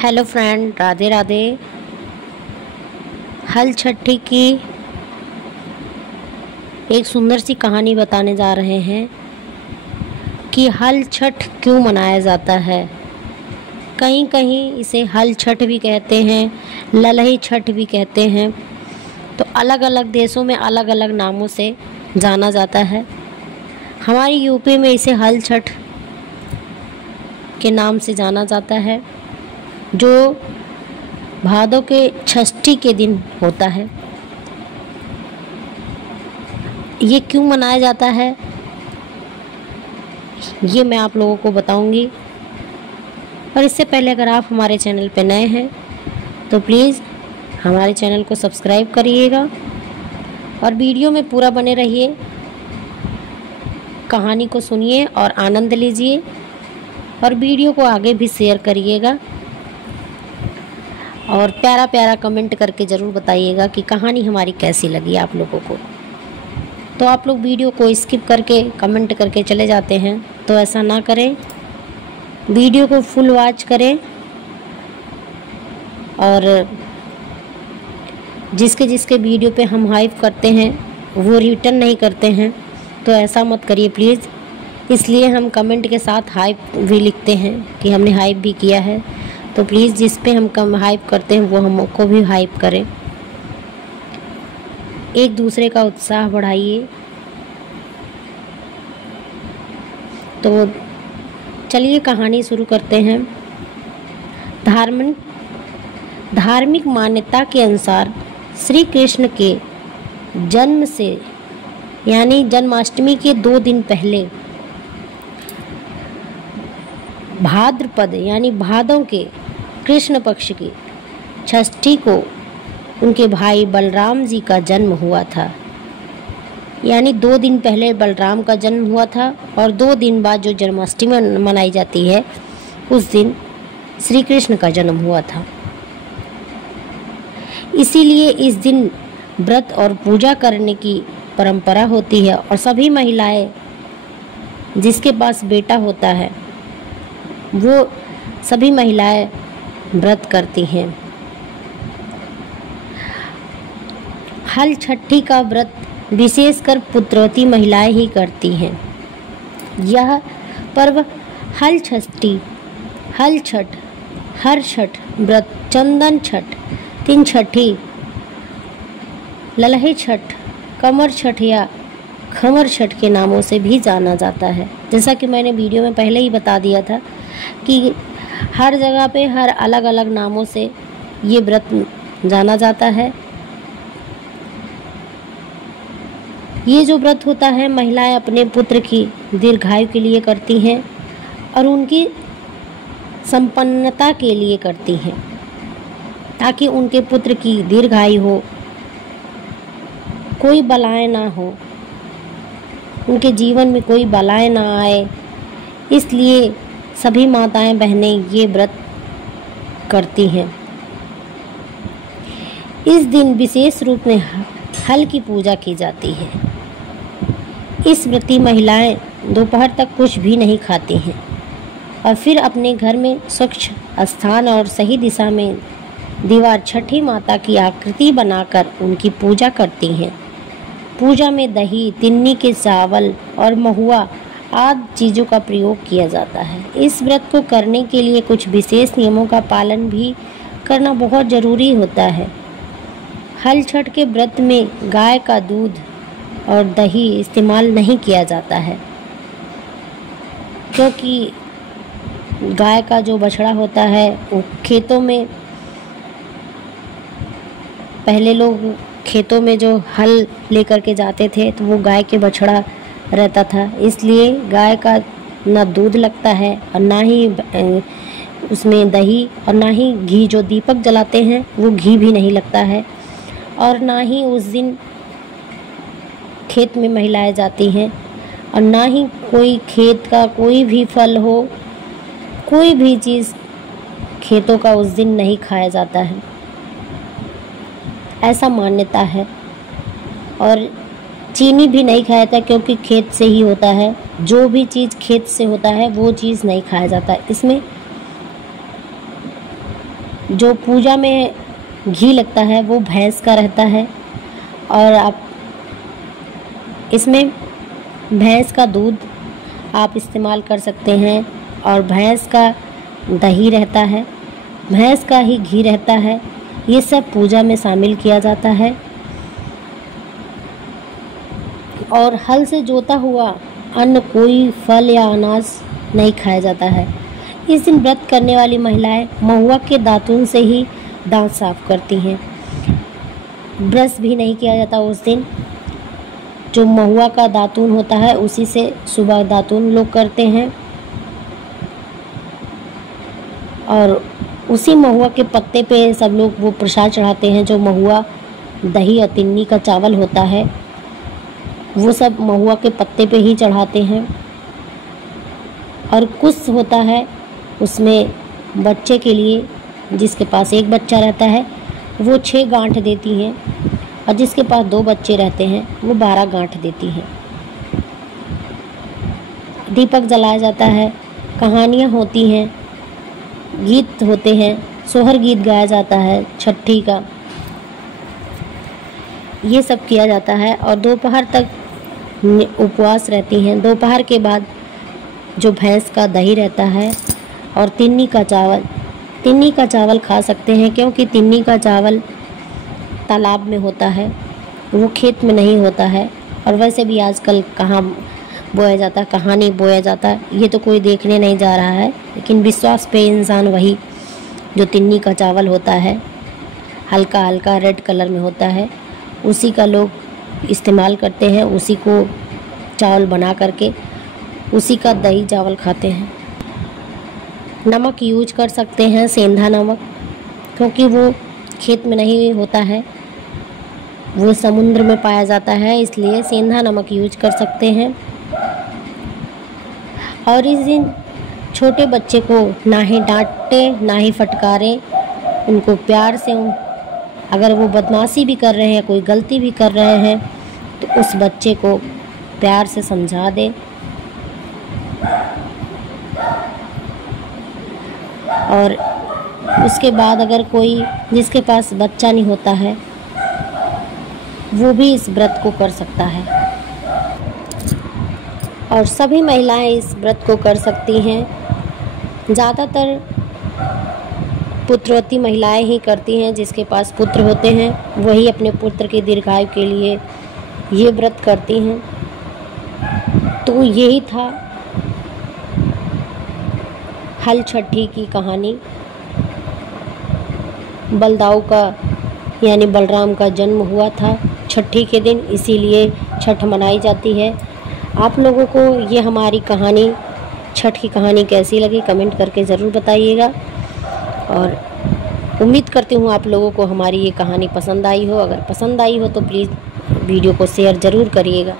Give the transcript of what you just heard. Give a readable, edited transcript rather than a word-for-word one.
Hello friend, Radhe Radhe. हल छठी की एक सुंदर सी कहानी बताने जा रहे हैं कि हल छठ क्यों मनाया जाता है। कहीं कहीं इसे हल छठ भी कहते हैं, ललही छठ भी कहते हैं। तो अलग अलग देशों में अलग अलग नामों से जाना जाता है। हमारी यूपी में इसे हल छठ के नाम से जाना जाता है, जो भादों के षष्ठी के दिन होता है। ये क्यों मनाया जाता है ये मैं आप लोगों को बताऊंगी। और इससे पहले अगर आप हमारे चैनल पर नए हैं तो प्लीज़ हमारे चैनल को सब्सक्राइब करिएगा और वीडियो में पूरा बने रहिए। कहानी को सुनिए और आनंद लीजिए और वीडियो को आगे भी शेयर करिएगा और प्यारा प्यारा कमेंट करके ज़रूर बताइएगा कि कहानी हमारी कैसी लगी आप लोगों को। तो आप लोग वीडियो को स्किप करके कमेंट करके चले जाते हैं, तो ऐसा ना करें, वीडियो को फुल वॉच करें। और जिसके जिसके वीडियो पे हम हाइप करते हैं वो रिटर्न नहीं करते हैं, तो ऐसा मत करिए प्लीज़। इसलिए हम कमेंट के साथ हाइप भी लिखते हैं कि हमने हाइप भी किया है। तो प्लीज़ जिस पे हम कम हाइप करते हैं वो हमको भी हाइप करें। एक दूसरे का उत्साह बढ़ाइए। तो चलिए कहानी शुरू करते हैं। धार्मिक मान्यता के अनुसार श्री कृष्ण के जन्म से यानी जन्माष्टमी के 2 दिन पहले भाद्रपद यानी भादों के कृष्ण पक्ष की षष्ठी को उनके भाई बलराम जी का जन्म हुआ था। यानी 2 दिन पहले बलराम का जन्म हुआ था और 2 दिन बाद जो जन्माष्टमी मनाई जाती है उस दिन श्री कृष्ण का जन्म हुआ था। इसीलिए इस दिन व्रत और पूजा करने की परंपरा होती है और सभी महिलाएं जिसके पास बेटा होता है वो सभी महिलाएं व्रत करती हैं। हल छठी का व्रत विशेषकर पुत्रवती महिलाएं ही करती हैं। यह पर्व हल षष्ठी, हल छठ, हर छठ व्रत, चंदन छठ, 3 छठी, ललही छठ, कमर छठ या खमर छठ के नामों से भी जाना जाता है। जैसा कि मैंने वीडियो में पहले ही बता दिया था कि हर जगह पे हर अलग अलग नामों से ये व्रत जाना जाता है। ये जो व्रत होता है महिलाएं अपने पुत्र की दीर्घायु के लिए करती हैं और उनकी संपन्नता के लिए करती हैं, ताकि उनके पुत्र की दीर्घायु हो, कोई बलाएं ना हो, उनके जीवन में कोई बलाएं ना आए। इसलिए सभी माताएं बहनें ये व्रत करती हैं। इस दिन विशेष रूप में हल की पूजा की जाती है। इस व्रती महिलाएं दोपहर तक कुछ भी नहीं खाती हैं और फिर अपने घर में स्वच्छ स्थान और सही दिशा में दीवार छठी माता की आकृति बनाकर उनकी पूजा करती हैं। पूजा में दही, तिन्नी के चावल और महुआ आदि चीज़ों का प्रयोग किया जाता है। इस व्रत को करने के लिए कुछ विशेष नियमों का पालन भी करना बहुत ज़रूरी होता है। हल छठ के व्रत में गाय का दूध और दही इस्तेमाल नहीं किया जाता है, क्योंकि गाय का जो बछड़ा होता है वो खेतों में, पहले लोग खेतों में जो हल लेकर के जाते थे तो वो गाय के बछड़ा रहता था। इसलिए गाय का ना दूध लगता है और ना ही उसमें दही और ना ही घी, जो दीपक जलाते हैं वो घी भी नहीं लगता है। और ना ही उस दिन खेत में महिलाएं जाती हैं और ना ही कोई खेत का कोई भी फल हो, कोई भी चीज़ खेतों का उस दिन नहीं खाया जाता है, ऐसा मान्यता है। और चीनी भी नहीं खाया जाता क्योंकि खेत से ही होता है। जो भी चीज़ खेत से होता है वो चीज़ नहीं खाया जाता। इसमें जो पूजा में घी लगता है वो भैंस का रहता है, और आप इसमें भैंस का दूध आप इस्तेमाल कर सकते हैं, और भैंस का दही रहता है, भैंस का ही घी रहता है। ये सब पूजा में शामिल किया जाता है। और हल से जोता हुआ अन्न, कोई फल या अनाज नहीं खाया जाता है। इस दिन व्रत करने वाली महिलाएं महुआ के दातुन से ही दांत साफ करती हैं। ब्रश भी नहीं किया जाता उस दिन। जो महुआ का दातुन होता है उसी से सुबह दातुन लोग करते हैं, और उसी महुआ के पत्ते पे सब लोग वो प्रसाद चढ़ाते हैं। जो महुआ, दही और तिन्नी का चावल होता है वो सब महुआ के पत्ते पे ही चढ़ाते हैं। और कुछ होता है उसमें बच्चे के लिए, जिसके पास एक बच्चा रहता है वो 6 गांठ देती हैं, और जिसके पास 2 बच्चे रहते हैं वो 12 गांठ देती हैं। दीपक जलाया जाता है, कहानियाँ होती हैं, गीत होते हैं, सोहर गीत गाया जाता है छठी का, ये सब किया जाता है। और दोपहर तक उपवास रहती हैं। दोपहर के बाद जो भैंस का दही रहता है और तिन्नी का चावल खा सकते हैं, क्योंकि तिन्नी का चावल तालाब में होता है, वो खेत में नहीं होता है। और वैसे भी आजकल कहाँ बोया जाता है, कहाँ नहीं बोया जाता है, ये तो कोई देखने नहीं जा रहा है। लेकिन विश्वास पे इंसान वही जो तिन्नी का चावल होता है, हल्का हल्का रेड कलर में होता है, उसी का लोग इस्तेमाल करते हैं। उसी को चावल बना करके उसी का दही चावल खाते हैं। नमक यूज कर सकते हैं, सेंधा नमक, क्योंकि वो खेत में नहीं होता है, वो समुद्र में पाया जाता है, इसलिए सेंधा नमक यूज कर सकते हैं। और इस दिन छोटे बच्चे को ना ही डांटे ना ही फटकारें, उनको प्यार से, अगर वो बदमाशी भी कर रहे हैं, कोई गलती भी कर रहे हैं, तो उस बच्चे को प्यार से समझा दें। और उसके बाद अगर कोई जिसके पास बच्चा नहीं होता है वो भी इस व्रत को कर सकता है, और सभी महिलाएं इस व्रत को कर सकती हैं। ज़्यादातर पुत्रवती महिलाएं ही करती हैं, जिसके पास पुत्र होते हैं वही अपने पुत्र के दीर्घायु के लिए ये व्रत करती हैं। तो यही था हल छठी की कहानी। बलदाऊ का यानी बलराम का जन्म हुआ था छठी के दिन, इसीलिए छठ मनाई जाती है। आप लोगों को ये हमारी कहानी, छठ की कहानी कैसी लगी कमेंट करके ज़रूर बताइएगा, और उम्मीद करती हूँ आप लोगों को हमारी ये कहानी पसंद आई हो। अगर पसंद आई हो तो प्लीज़ वीडियो को शेयर ज़रूर करिएगा।